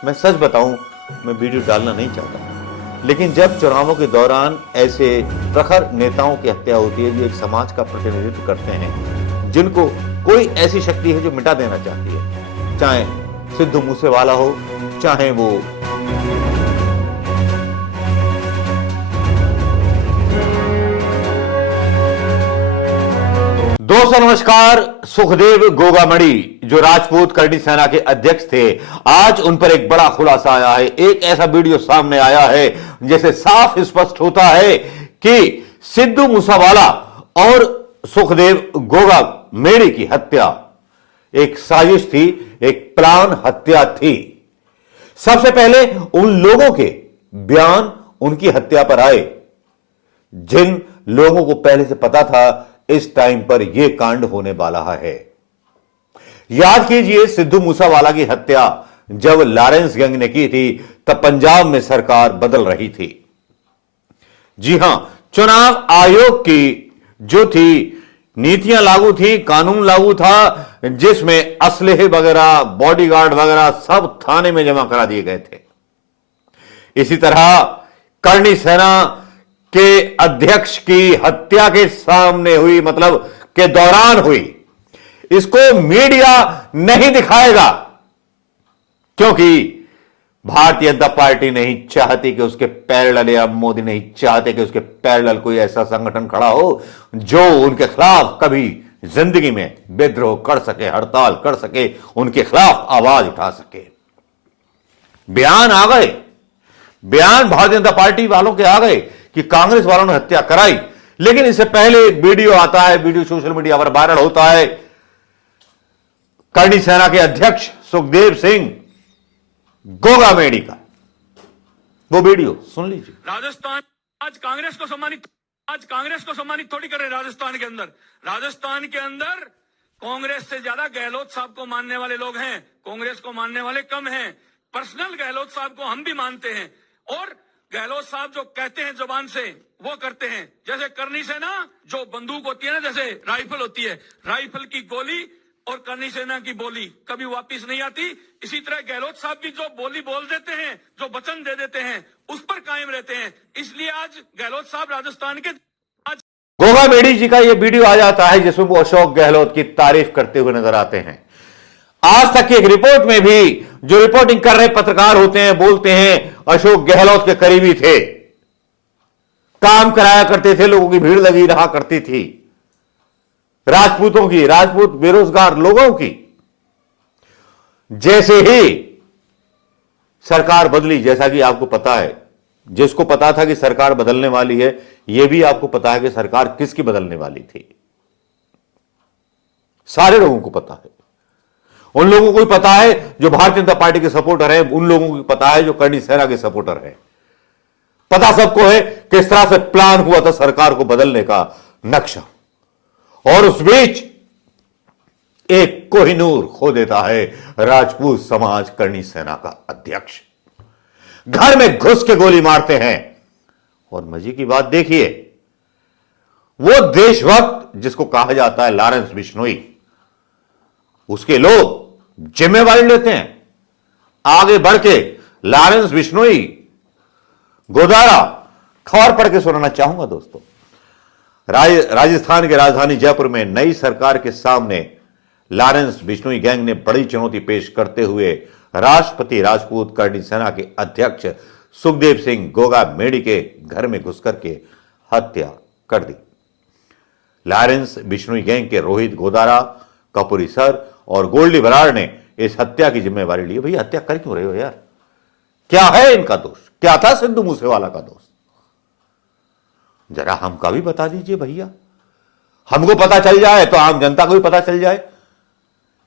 मैं सच बताऊं, मैं वीडियो डालना नहीं चाहता, लेकिन जब चुनावों के दौरान ऐसे प्रखर नेताओं की हत्या होती है जो एक समाज का प्रतिनिधित्व करते हैं, जिनको कोई ऐसी शक्ति है जो मिटा देना चाहती है, चाहे सिद्धू मूसेवाला हो, चाहे वो दोस्तों नमस्कार। सुखदेव गोगामड़ी जो राजपूत करनी सेना के अध्यक्ष थे, आज उन पर एक बड़ा खुलासा आया है। एक ऐसा वीडियो सामने आया है जैसे साफ स्पष्ट होता है कि सिद्धू मूसेवाला और सुखदेव गोगामेड़ी की हत्या एक साजिश थी, एक प्लान हत्या थी। सबसे पहले उन लोगों के बयान उनकी हत्या पर आए जिन लोगों को पहले से पता था इस टाइम पर यह कांड होने वाला है। याद कीजिए, सिद्धू मूसेवाला की हत्या जब लॉरेंस गैंग ने की थी तब पंजाब में सरकार बदल रही थी। जी हां, चुनाव आयोग की जो थी नीतियां लागू थी, कानून लागू था, जिसमें असलहे वगैरह, बॉडीगार्ड वगैरह सब थाने में जमा करा दिए गए थे। इसी तरह करनी सेना के अध्यक्ष की हत्या के सामने हुई, मतलब के दौरान हुई, इसको मीडिया नहीं दिखाएगा क्योंकि भारतीय जनता पार्टी नहीं चाहती कि उसके पैरेलल, या मोदी नहीं चाहते कि उसके पैरेलल कोई ऐसा संगठन खड़ा हो जो उनके खिलाफ कभी जिंदगी में विद्रोह कर सके, हड़ताल कर सके, उनके खिलाफ आवाज उठा सके। बयान आ गए, बयान भारतीय जनता पार्टी वालों के आ गए कि कांग्रेस वालों ने हत्या कराई। लेकिन इससे पहले वीडियो आता है, वीडियो सोशल मीडिया पर वायरल होता है, करनी सेना के अध्यक्ष सुखदेव सिंह गोगामेड़ी का। वो वीडियो सुन लीजिए। राजस्थान आज कांग्रेस को सम्मानित थोड़ी कर रहे। राजस्थान के अंदर कांग्रेस से ज्यादा गहलोत साहब को मानने वाले लोग हैं, कांग्रेस को मानने वाले कम हैं। पर्सनल गहलोत साहब को हम भी मानते हैं, और गहलोत साहब जो कहते हैं जुबान से वो करते हैं। जैसे करनी सेना जो बंदूक होती है ना, जैसे राइफल होती है, राइफल की गोली और करनी सेना की बोली कभी वापस नहीं आती। इसी तरह गहलोत साहब भी जो बोली बोल देते हैं, जो वचन दे देते हैं, उस पर कायम रहते हैं। इसलिए आज गहलोत साहब राजस्थान के गोगामेड़ी जी का यह वीडियो आ जाता है जिसमें वो अशोक गहलोत की तारीफ करते हुए नजर आते हैं। आज तक की एक रिपोर्ट में भी जो रिपोर्टिंग कर रहे पत्रकार होते हैं, बोलते हैं अशोक गहलोत के करीबी थे, काम कराया करते थे, लोगों की भीड़ लगी रहा करती थी, राजपूतों की, राजपूत बेरोजगार लोगों की। जैसे ही सरकार बदली, जैसा कि आपको पता है, जिसको पता था कि सरकार बदलने वाली है, यह भी आपको पता है कि सरकार किसकी बदलने वाली थी। सारे लोगों को पता है। उन लोगों को भी पता है जो भारतीय जनता पार्टी के सपोर्टर हैं, उन लोगों को भी पता है जो करनी सेना के सपोर्टर हैं। पता सबको है किस तरह से प्लान हुआ था सरकार को बदलने का नक्शा। और उस बीच एक कोहिनूर खो देता है राजपूत समाज करनी सेना का अध्यक्ष। घर में घुस के गोली मारते हैं। और मजे की बात देखिए, वो देशभक्त जिसको कहा जाता है लॉरेंस बिश्नोई, उसके लोग जिम्मेवारी लेते हैं। आगे बढ़ के लॉरेंस बिश्नोई गोदारा खबर पढ़ के सुनाना चाहूंगा दोस्तों। राजस्थान के राजधानी जयपुर में नई सरकार के सामने लॉरेंस बिश्नोई गैंग ने बड़ी चुनौती पेश करते हुए राष्ट्रपति राजपूत करनी सेना के अध्यक्ष सुखदेव सिंह गोगामेड़ी के घर में घुसकर के हत्या कर दी। लॉरेंस बिश्नोई गैंग के रोहित गोदारा, कपूरी सर और गोल्डी बराड़ ने इस हत्या की जिम्मेवारी ली। भैया हत्या कर क्यों रहे हो यार? क्या है इनका दोष? क्या था सिद्धू मूसेवाला का दोष? जरा हमका भी बता दीजिए भैया। हमको पता चल जाए तो आम जनता को भी पता चल जाए,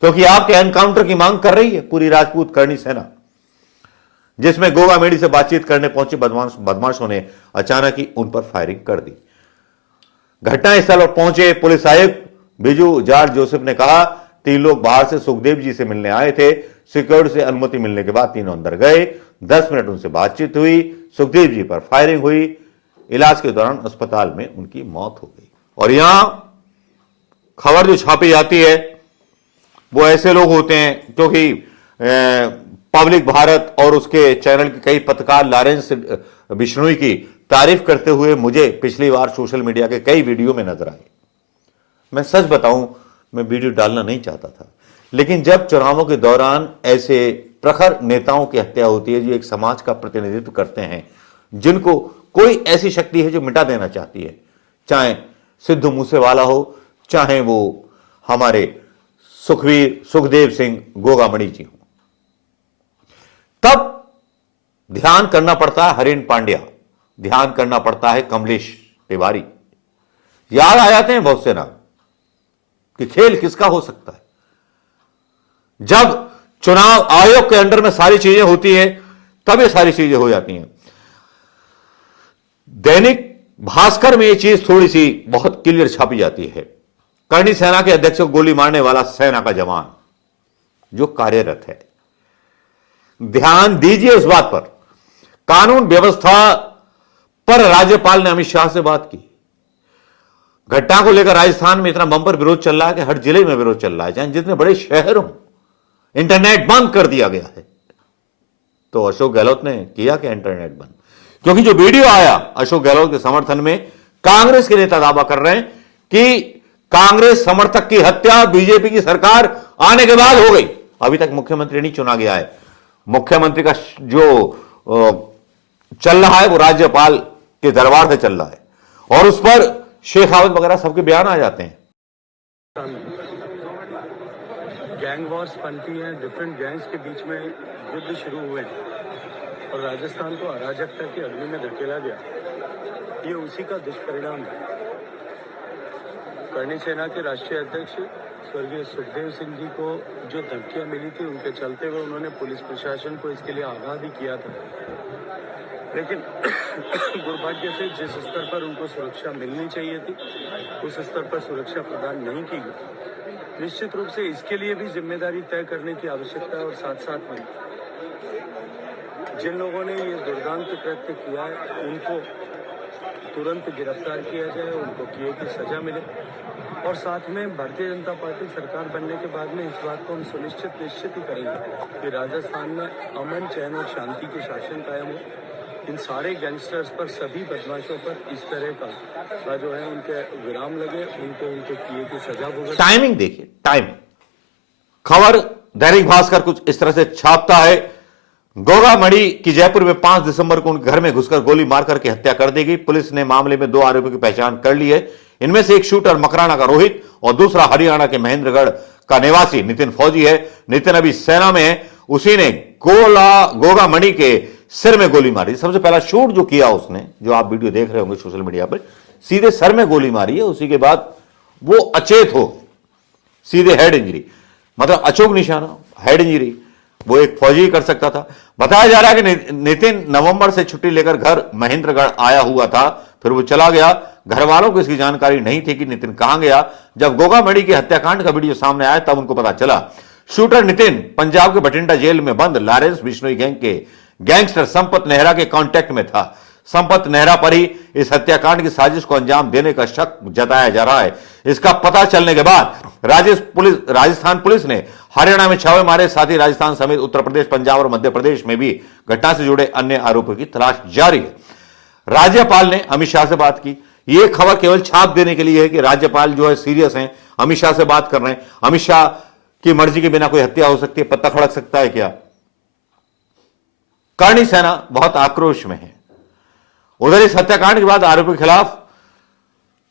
क्योंकि आपके एनकाउंटर की मांग कर रही है पूरी राजपूत करनी सेना, जिसमें गोगामेड़ी से बातचीत करने पहुंचे बदमाशों ने अचानक ही उन पर फायरिंग कर दी। घटनास्थल पर पहुंचे पुलिस आयुक्त बिजू जॉर्ज जोसेफ ने कहा, 3 लोग बाहर से सुखदेव जी से मिलने आए थे। सिक्योरिटी से अनुमति मिलने के बाद तीनों अंदर गए। 10 मिनट उनसे बातचीत हुई। सुखदेव जी पर फायरिंग हुई। इलाज के दौरान अस्पताल में उनकी मौत हो गई। और यहां खबर जो छापी जाती है वो ऐसे लोग होते हैं क्योंकि पब्लिक भारत और उसके चैनल के कई पत्रकार लॉरेंस बिश्नोई की तारीफ करते हुए मुझे पिछली बार सोशल मीडिया के कई वीडियो में नजर आए। मैं सच बताऊं, मैं वीडियो डालना नहीं चाहता था, लेकिन जब चुनावों के दौरान ऐसे प्रखर नेताओं की हत्या होती है जो एक समाज का प्रतिनिधित्व करते हैं, जिनको कोई ऐसी शक्ति है जो मिटा देना चाहती है, चाहे सिद्धू मूसेवाला हो, चाहे वो हमारे सुखदेव सिंह गोगामणि जी हो, तब ध्यान करना पड़ता है हरीन पांड्या, ध्यान करना पड़ता है कमलेश तिवारी, याद आ जाते हैं बहुत से नाम कि खेल किसका हो सकता है। जब चुनाव आयोग के अंडर में सारी चीजें होती हैं, तब ये सारी चीजें हो जाती हैं। दैनिक भास्कर में ये चीज थोड़ी सी बहुत क्लियर छापी जाती है। करणी सेना के अध्यक्ष को गोली मारने वाला सेना का जवान जो कार्यरत है, ध्यान दीजिए उस बात पर। कानून व्यवस्था पर राज्यपाल ने अमित शाह से बात की। घटना को लेकर राजस्थान में इतना बंपर विरोध चल रहा है कि हर जिले में विरोध चल रहा है, चाहे जितने बड़े शहर हों, इंटरनेट बंद कर दिया गया है। तो अशोक गहलोत ने किया क्या इंटरनेट बंद? क्योंकि जो वीडियो आया अशोक गहलोत के समर्थन में, कांग्रेस के नेता दावा कर रहे हैं कि कांग्रेस समर्थक की हत्या बीजेपी की सरकार आने के बाद हो गई। अभी तक मुख्यमंत्री नहीं चुना गया है। मुख्यमंत्री का जो चल रहा है वो राज्यपाल के दरबार से चल रहा है और उस पर शेखावत वगैरह सबके बयान आ जाते हैं। गैंग वॉर्स बनती हैं, डिफरेंट गैंग्स के बीच में युद्ध शुरू हुए और राजस्थान को अराजकता की अग्नि में धकेला गया। ये उसी का दुष्परिणाम है। करणी सेना के राष्ट्रीय अध्यक्ष स्वर्गीय सुखदेव सिंह जी को जो धमकियां मिली थी, उनके चलते हुए उन्होंने पुलिस प्रशासन को इसके लिए आगाह भी किया था, लेकिन दुर्भाग्य से जिस स्तर पर उनको सुरक्षा मिलनी चाहिए थी उस स्तर पर सुरक्षा प्रदान नहीं की गई। निश्चित रूप से इसके लिए भी जिम्मेदारी तय करने की आवश्यकता है और साथ साथ में जिन लोगों ने ये दुर्दांत कृत्य किया है उनको तुरंत गिरफ्तार किया जाए, उनको किए की सजा मिले और साथ में भारतीय जनता पार्टी सरकार बनने के बाद में इस बात को हम निश्चित ही करेंगे कि राजस्थान में अमन, चैन और शांति के शासन कायम हो। इन सारे गैंगस्टर्स पर, सभी बदमाशों पर इस तरह का जो है उनके विराम लगे, उनको उनके किए की सजा भुगते। टाइमिंग देखिए, टाइम खबर दैनिक भास्कर कुछ इस तरह से छापता है। गोगामणि की जयपुर में 5 दिसंबर को उनके घर में घुसकर गोली मारकर की हत्या कर दी गई। पुलिस ने मामले में 2 आरोपियों की पहचान कर ली है। इनमें से एक शूटर मकराना का रोहित और दूसरा हरियाणा के महेंद्रगढ़ का निवासी नितिन फौजी है। नितिन अभी सेना में है। उसी ने गोगामणि के सिर में गोली मारी। सबसे पहला शूट जो किया उसने, जो आप वीडियो देख रहे होंगे सोशल मीडिया पर, सीधे सर में गोली मारी है। उसी के बाद वो अचेत हो, सीधे हेड इंजरी, मतलब अचूक निशाना, हेड इंजरी वो एक फौजी कर सकता था। बताया जा रहा है कि नितिन नवंबर से छुट्टी लेकर घर महेंद्रगढ़ आया हुआ था, फिर वो चला गया। घर वालों को इसकी जानकारी नहीं थी कि नितिन कहां गया। जब गोगामणि के हत्याकांड का वीडियो सामने आया तब उनको पता चला। शूटर नितिन पंजाब के बठिंडा जेल में बंद लॉरेंस बिश्नोई गैंग के गैंगस्टर संपत नेहरा के कांटेक्ट में था। संपत नेहरा पर ही इस हत्याकांड की साजिश को अंजाम देने का शक जताया जा रहा है। इसका पता चलने के बाद राजस्थान पुलिस ने हरियाणा में छापे मारे, साथ ही राजस्थान समेत उत्तर प्रदेश, पंजाब और मध्य प्रदेश में भी घटना से जुड़े अन्य आरोपियों की तलाश जारी है। राज्यपाल ने अमित शाह से बात की। यह खबर केवल छाप देने के लिए है कि राज्यपाल जो है सीरियस हैं, अमित शाह से बात कर रहे हैं। अमित शाह की मर्जी के बिना कोई हत्या हो सकती है, पत्ता खड़क सकता है क्या? करणी सेना बहुत आक्रोश में है। उधर इस हत्याकांड के बाद आरोपियों के खिलाफ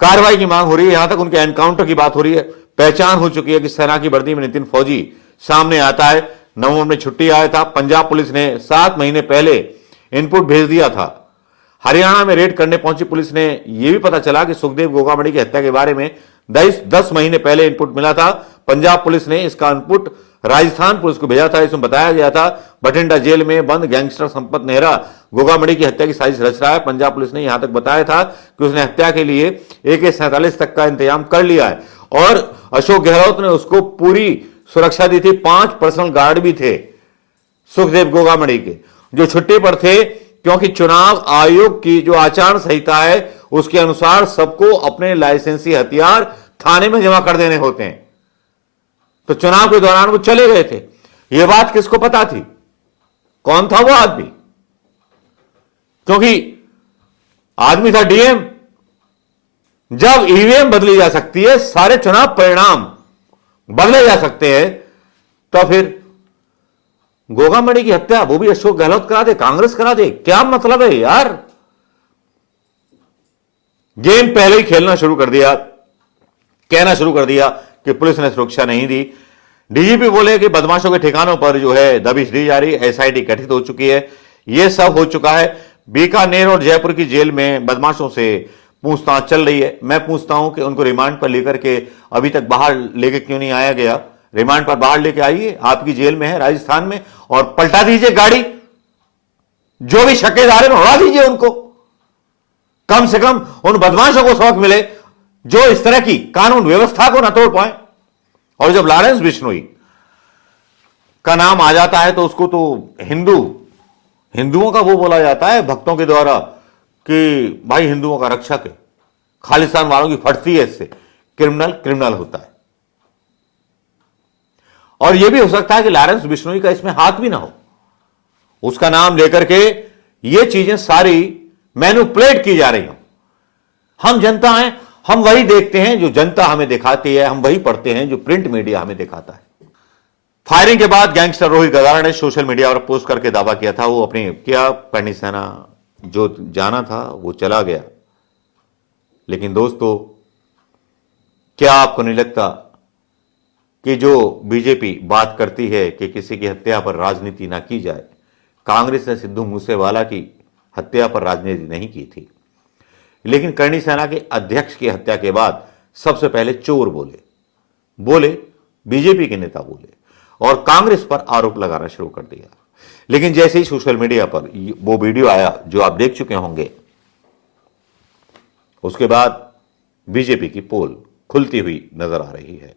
कार्रवाई की मांग हो रही है। यहां तक उनके एनकाउंटर की बात हो रही है। पहचान हो चुकी है कि सेना की वर्दी में नितिन फौजी सामने आता है। नवंबर में छुट्टी आया था। पंजाब पुलिस ने 7 महीने पहले इनपुट भेज दिया था। हरियाणा में रेड करने पहुंची पुलिस ने यह भी पता चला कि सुखदेव गोगामणि की हत्या के बारे में 10 महीने पहले इनपुट मिला था। पंजाब पुलिस ने इसका इनपुट राजस्थान पुलिस को भेजा था। इसमें बताया गया था बठिंडा जेल में बंद गैंगस्टर संपत नेहरा गोगामणि की हत्या की साजिश रच रहा है। पंजाब पुलिस ने यहां तक बताया था कि उसने हत्या के लिए AK-47 तक का इंतजाम कर लिया है और अशोक गहलोत ने उसको पूरी सुरक्षा दी थी। 5 पर्सनल गार्ड भी थे सुखदेव गोगामणि के, जो छुट्टी पर थे, क्योंकि चुनाव आयोग की जो आचार संहिता है उसके अनुसार सबको अपने लाइसेंसी हथियार थाने में जमा कर देने होते हैं। तो चुनाव के दौरान वो चले गए थे। यह बात किसको पता थी? कौन था वो आदमी? क्योंकि आदमी था डीएम। जब ईवीएम बदली जा सकती है, सारे चुनाव परिणाम बदले जा सकते हैं, तो फिर गोगामणि की हत्या वो भी अशोक गहलोत करा दे, कांग्रेस करा दे, क्या मतलब है यार? गेम पहले ही खेलना शुरू कर दिया, कहना शुरू कर दिया कि पुलिस ने सुरक्षा नहीं दी। डीजीपी बोले कि बदमाशों के ठिकानों पर जो है दबिश दी जा रही, एसआईटी गठित हो चुकी है, यह सब हो चुका है। बीकानेर और जयपुर की जेल में बदमाशों से पूछताछ चल रही है। मैं पूछता हूं कि उनको रिमांड पर लेकर के अभी तक बाहर लेके क्यों नहीं आया गया? रिमांड पर बाहर लेके आइए, आपकी जेल में है राजस्थान में, और पलटा दीजिए गाड़ी। जो भी शक्केदार है उड़ा दीजिए उनको। कम से कम उन बदमाशों को सबक मिले जो इस तरह की कानून व्यवस्था को न तोड़ पाए। और जब लॉरेंस बिश्नोई का नाम आ जाता है तो उसको तो हिंदुओं का वो बोला जाता है भक्तों के द्वारा कि भाई हिंदुओं का रक्षक है, खालिस्तान वालों की फटती है, इससे क्रिमिनल होता है। और यह भी हो सकता है कि लॉरेंस बिश्नोई का इसमें हाथ भी ना हो, उसका नाम लेकर के ये चीजें सारी मैनिपुलेट की जा रही हो। हम जनता हैं, हम वही देखते हैं जो जनता हमें दिखाती है, हम वही पढ़ते हैं जो प्रिंट मीडिया हमें दिखाता है। फायरिंग के बाद गैंगस्टर रोहित गदारा ने सोशल मीडिया पर पोस्ट करके दावा किया था वो अपनी क्या करनी सेना जो जाना था वो चला गया। लेकिन दोस्तों, क्या आपको नहीं लगता कि जो बीजेपी बात करती है कि किसी की हत्या पर राजनीति ना की जाए, कांग्रेस ने सिद्धू मूसेवाला की हत्या पर राजनीति नहीं की थी, लेकिन करणी सेना के अध्यक्ष की हत्या के बाद सबसे पहले चोर बोले, बीजेपी के नेता बोले और कांग्रेस पर आरोप लगाना शुरू कर दिया। लेकिन जैसे ही सोशल मीडिया पर वो वीडियो आया जो आप देख चुके होंगे, उसके बाद बीजेपी की पोल खुलती हुई नजर आ रही है।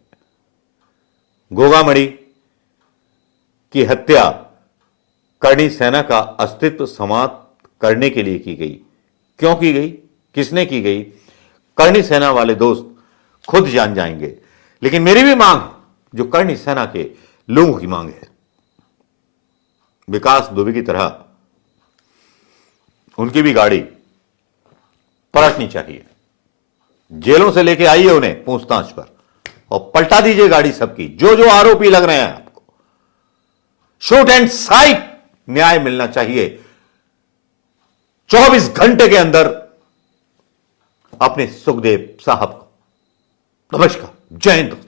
गोगामणि की हत्या करणी सेना का अस्तित्व समाप्त करने के लिए की गई। क्यों की गई, किसने की गई, करणी सेना वाले दोस्त खुद जान जाएंगे। लेकिन मेरी भी मांग, जो करणी सेना के लोगों की मांग है, विकास दुबे की तरह उनकी भी गाड़ी पलटनी चाहिए। जेलों से लेके आइए उन्हें पूछताछ पर और पलटा दीजिए गाड़ी सबकी, जो आरोपी लग रहे हैं आपको। शूट एंड साइट न्याय मिलना चाहिए 24 घंटे के अंदर अपने सुखदेव साहब को। नमस्कार, जय हिंद।